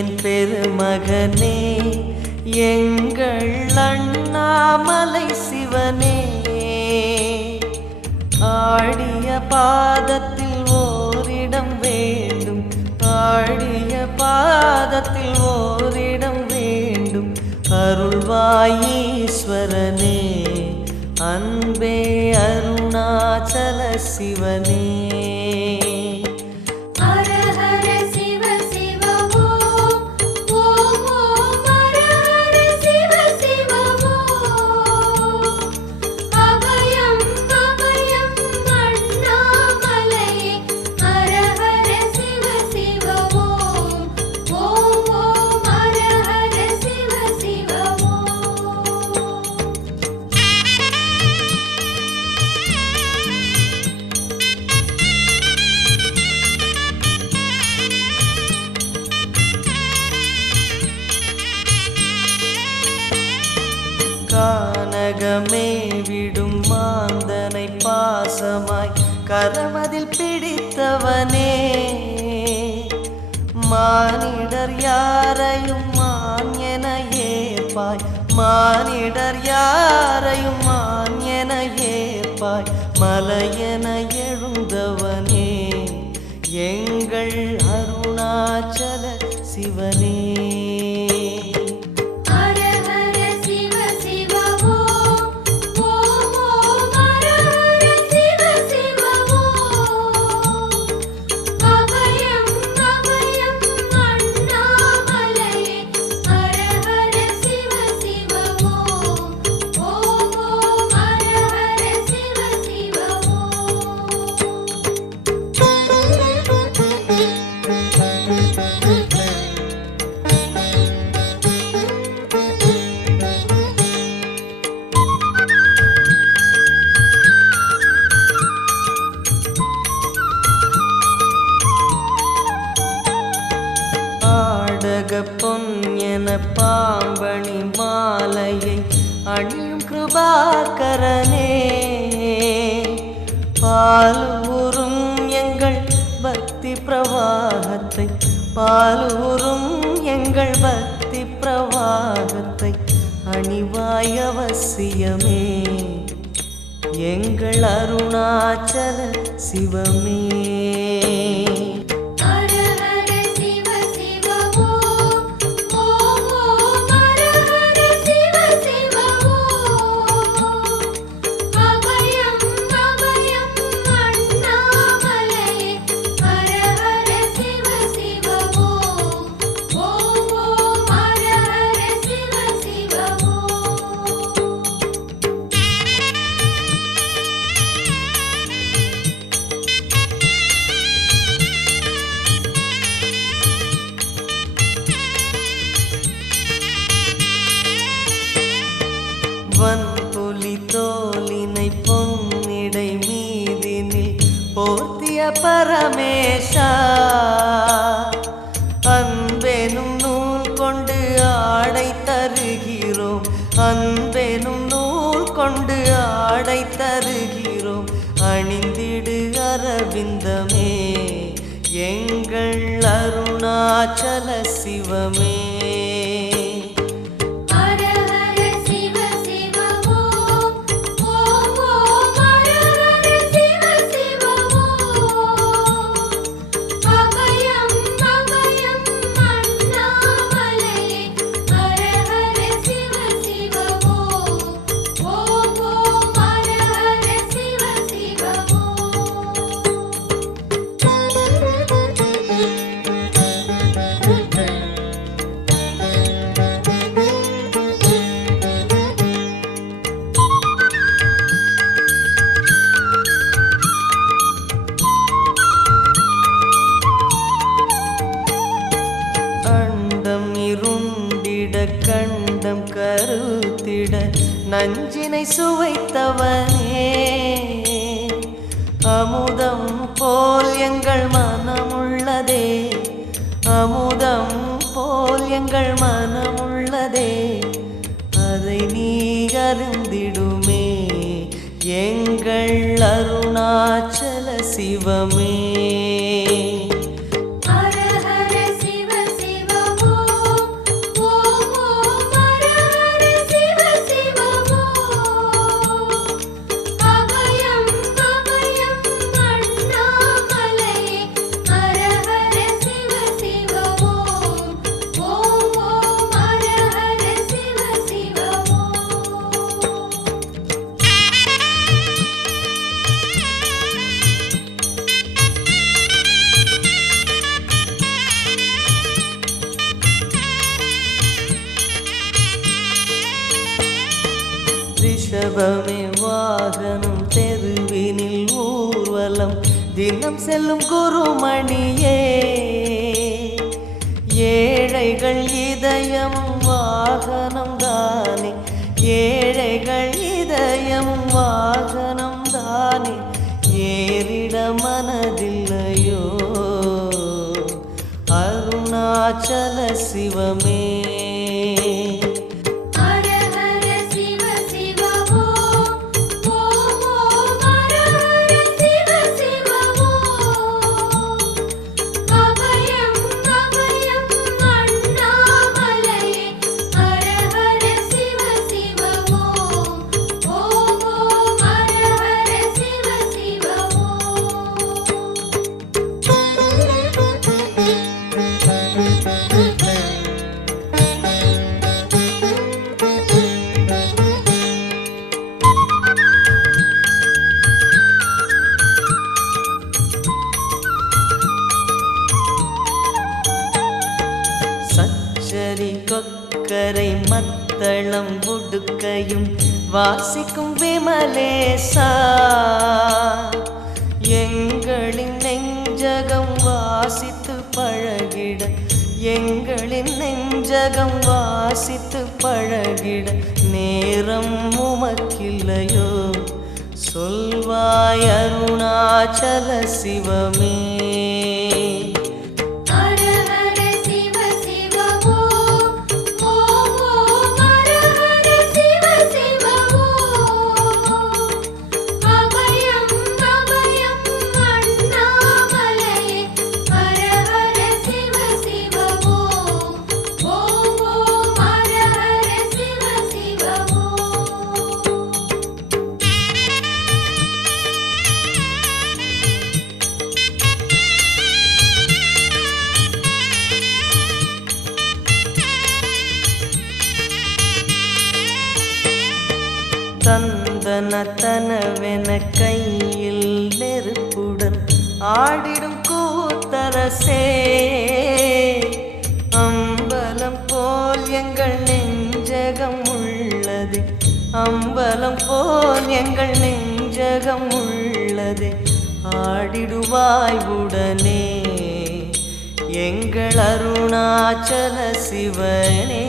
அன்னையின் பெருமகனே எங்கள் அண்ணாமலை சிவனே, ஆடிய பாதத்தில் ஓரிடம் வேண்டும், ஆடிய பாதத்தில் ஓரிடம் வேண்டும். அருள்வாயீஸ்வரனே அன்பே அருணாச்சல சிவனே. கானகமே விடும் மாந்தனை பாசமாய் கரமதில் பிடித்தவனே, மானிடர் யாரையும் மான் என ஏற்பாய், மானிடர் யாரையும் மான் என ஏற்பாய். மலையென எழுந்தவனே எங்கள் அருணாச்சல சிவனே. பொன் என பாம்பணி மாலையை அணியும் கிருபாகரனே, பாலூரும் எங்கள் பக்தி பிரவாகத்தை, பாலூரும் எங்கள் பக்தி பிரவாகத்தை அணிவாய் அவசியமே எங்கள் அருணாச்சல சிவமே. வன்புலி தோலினை பொன்னிடை மீதினில் போர்த்திய பரமேஷா, அன்பெனும் நூல் கொண்டு ஆடை தருகிறோம், அன்பெனும் நூல் கொண்டு ஆடை தருகிறோம். அணிந்திடு அரவிந்தமே எங்கள் அருணாச்சல சிவமே. கண்டம் கருத்திட நஞ்சினை சுவைத்தவனே, அமுதம் போல் எங்கள் மனமுள்ளதே, அமுதம் போல் எங்கள் மனமுள்ளதே. அதை நீ அருந்திடுமே எங்கள் அருணாச்சல சிவமே. ஹர ஹர சிவ சிவ ஓ ரிஷபமே வாகனம் தெருவினில் ஊர்வலம் தினம் செல்லும் குருமணியே ஏழைகள் இதயமும் வாகனம் தானே ஏழைகள் இதயமும் வாகனம் தானே ஏறிட மனதில்லையோ அருணாச்சல சிவமே கொக்கரை மத்தளம் உடுக்கையும் வாசிக்கும் விமலேசா எங்களின் நெஞ்சகம் வாசித்து பழகிட எங்களின் நெஞ்சகம் வாசித்து பழகிட நேரம் உமக்கில்லையோ சொல்வாய் அருணாச்சல சிவமே தந்தனத்தனவென கையில் நெருப்புடன் ஆடிடும் கூத்தரசே அம்பலம் போல் எங்கள் நெஞ்சகம் உள்ளது அம்பலம் போல் எங்கள் நெஞ்சகம் உள்ளது ஆடிடுவாய் உடனே எங்கள் அருணாச்சல சிவனே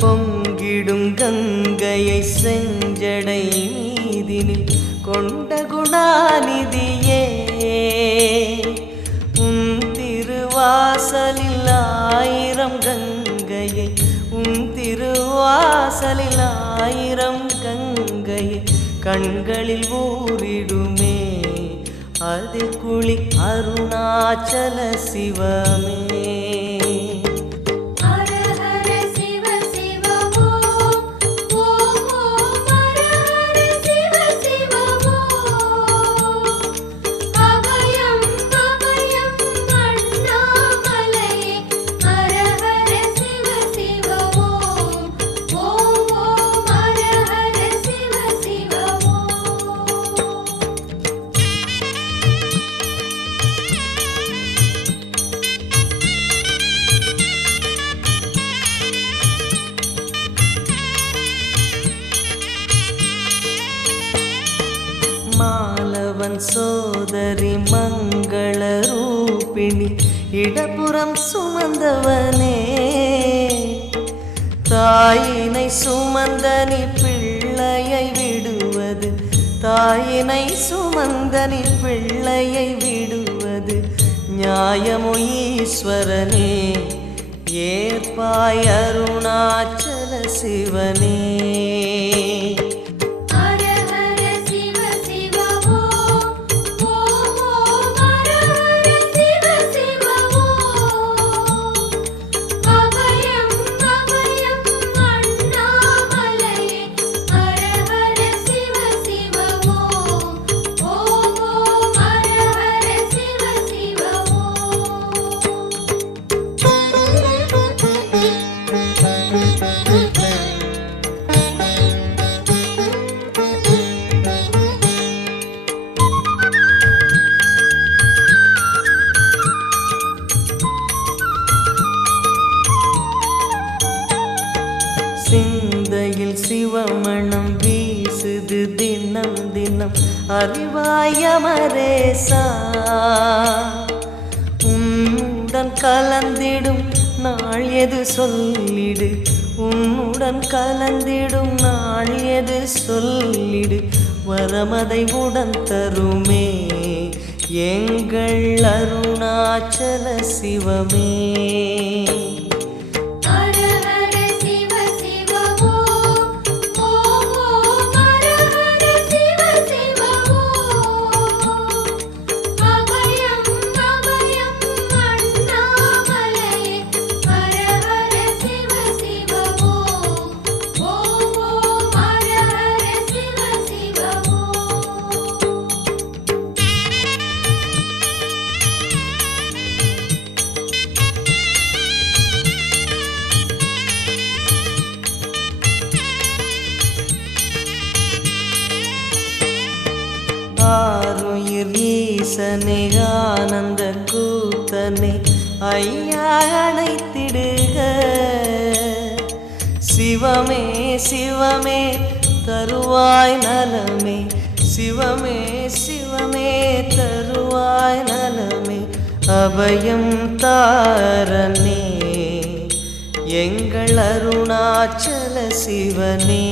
பொங்கிடும் கங்கையை செஞ்சடை மீதினில் கொண்ட குணாநிதியே உன் திருவாசலில் ஆயிரம் கங்கையை உன் திருவாசலில் ஆயிரம் கங்கையை கண்களில் ஊறிடுமே அதில் குளி அருணாச்சல சிவமே மாலவன் சோதரி மங்கள ரூபிணி இடப்புறம் சுமந்தவனே தாயினை சுமந்தனி பிள்ளையை விடுவது தாயினை சுமந்தனி பிள்ளையை விடுவது நியாயமோ ஈஸ்வரனே ஏற்பாய் அருணாச்சல சிவனே ஹர ஹர சிவ சிவ சிந்தையில் சிவமணம் வீசுது தினம் தினம் அறிவாயமரேசா. உன்னுடன் கலந்திடும் நாள் எது சொல்லிடு, உன்னுடன் கலந்திடும் நாள் எது சொல்லிடு. வரமதை உடன் தருமே எங்கள் அருணாச்சல சிவமே. ஆருயிர் ஈசனே ஆனந்த கூத்தனே ஐயா அணைத்திடுக. சிவமே சிவமே தருவாய் நலமே, சிவமே சிவமே தருவாய் நலமே. அபயம் தாரனே எங்கள் அருணாச்சல சிவனே.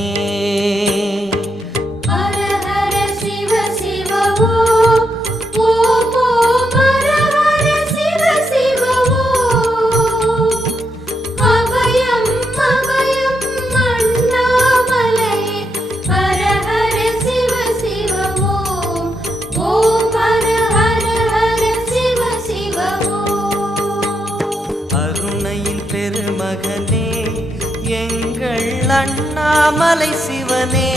பெருமகனே எங்கள் அண்ணாமலை சிவனே.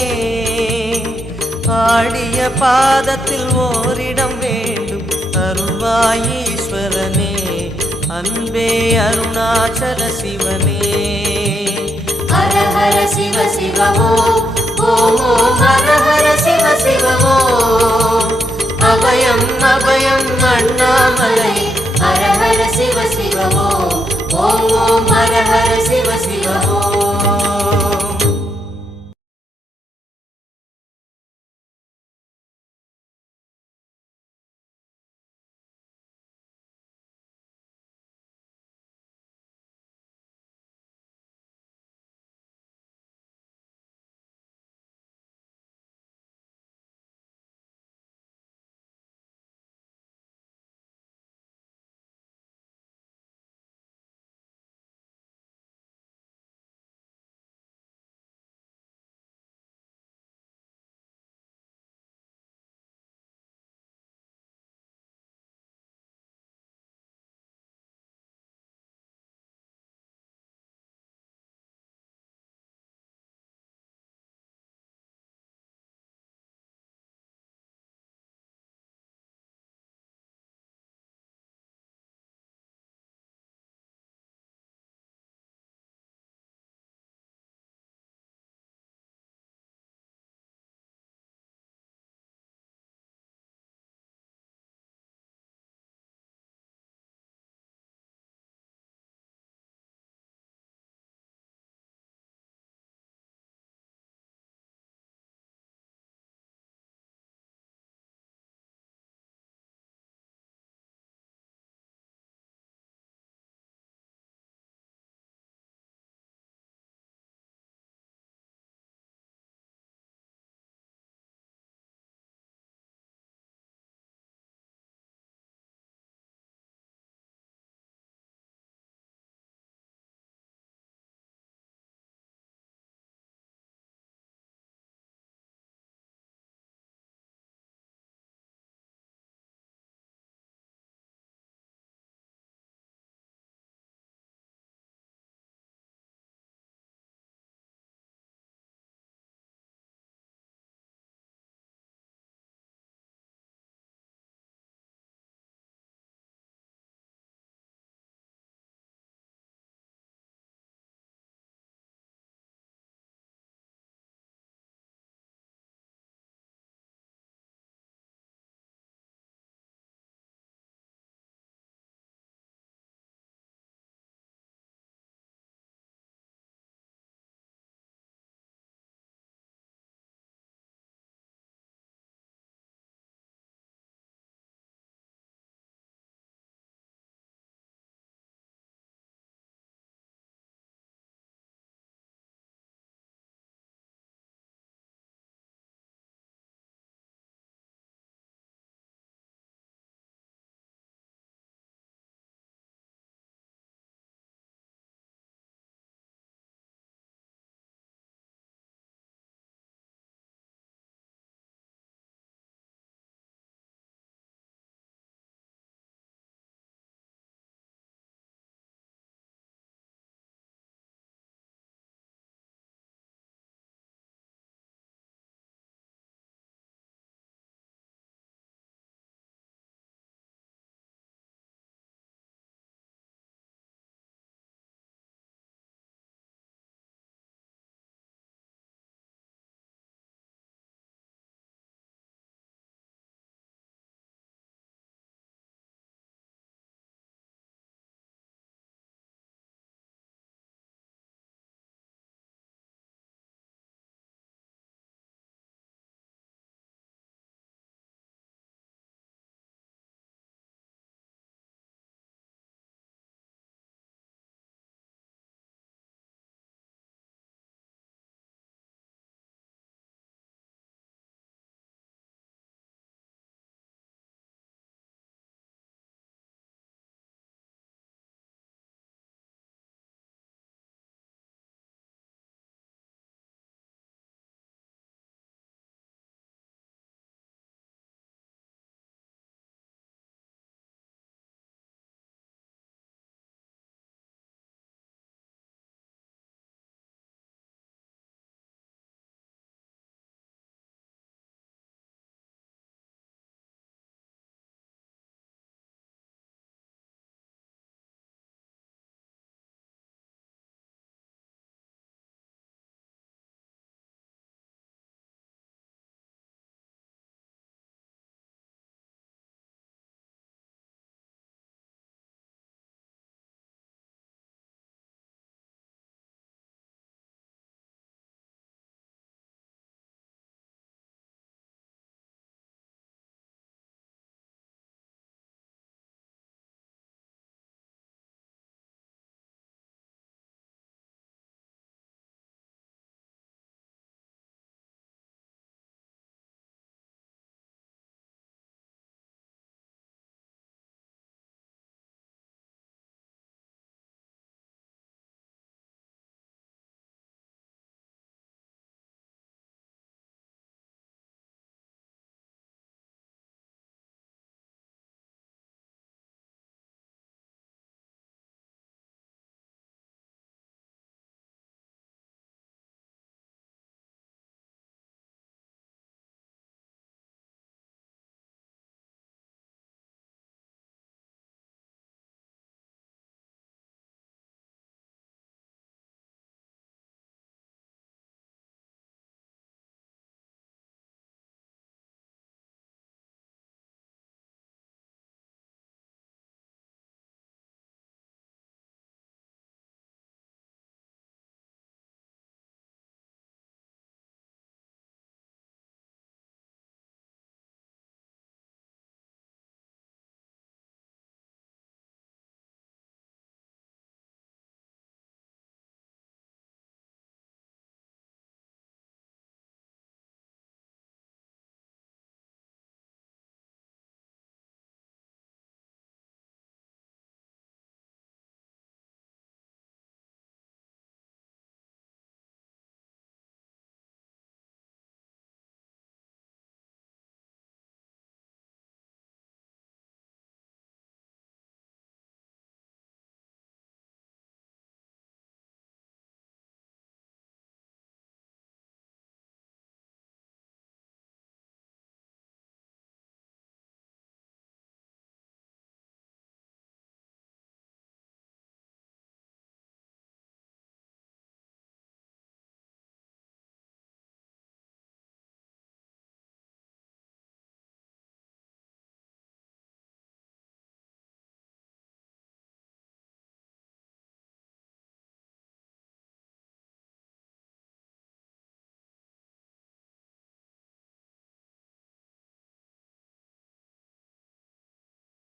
ஆடிய பாதத்தில் ஓரிடம் வேண்டும் அருள்வாயீஸ்வரனே. அன்பே அருணாச்சல சிவனே. ஹர ஹர சிவ சிவமோ ஓம் ஓம் ஹர ஹர சிவ சிவமோ. அபயம் அபயம் அண்ணாமலை ஹர ஹர சிவ சிவமோ. ஓம் ஓம் ஹர ஹர சிவ சிவமோ.